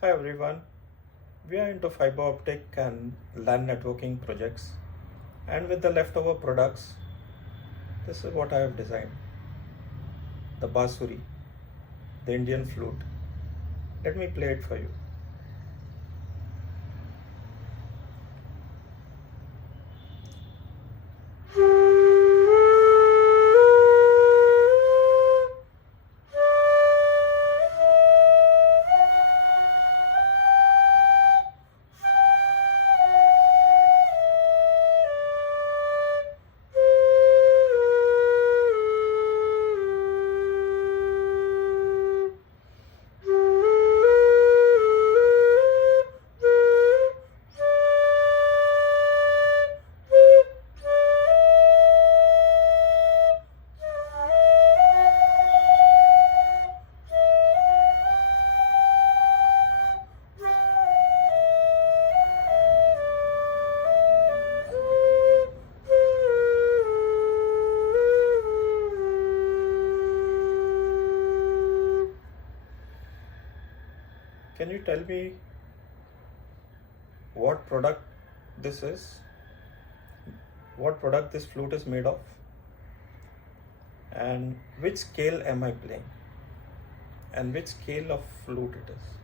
Hi everyone, we are into fiber optic and LAN networking projects, and with the leftover products, this is what I have designed. The Bansuri, the Indian flute. Let me play it for you. Can you tell me what product this is? What product this flute is made of? And which scale am I playing? And which scale of flute it is?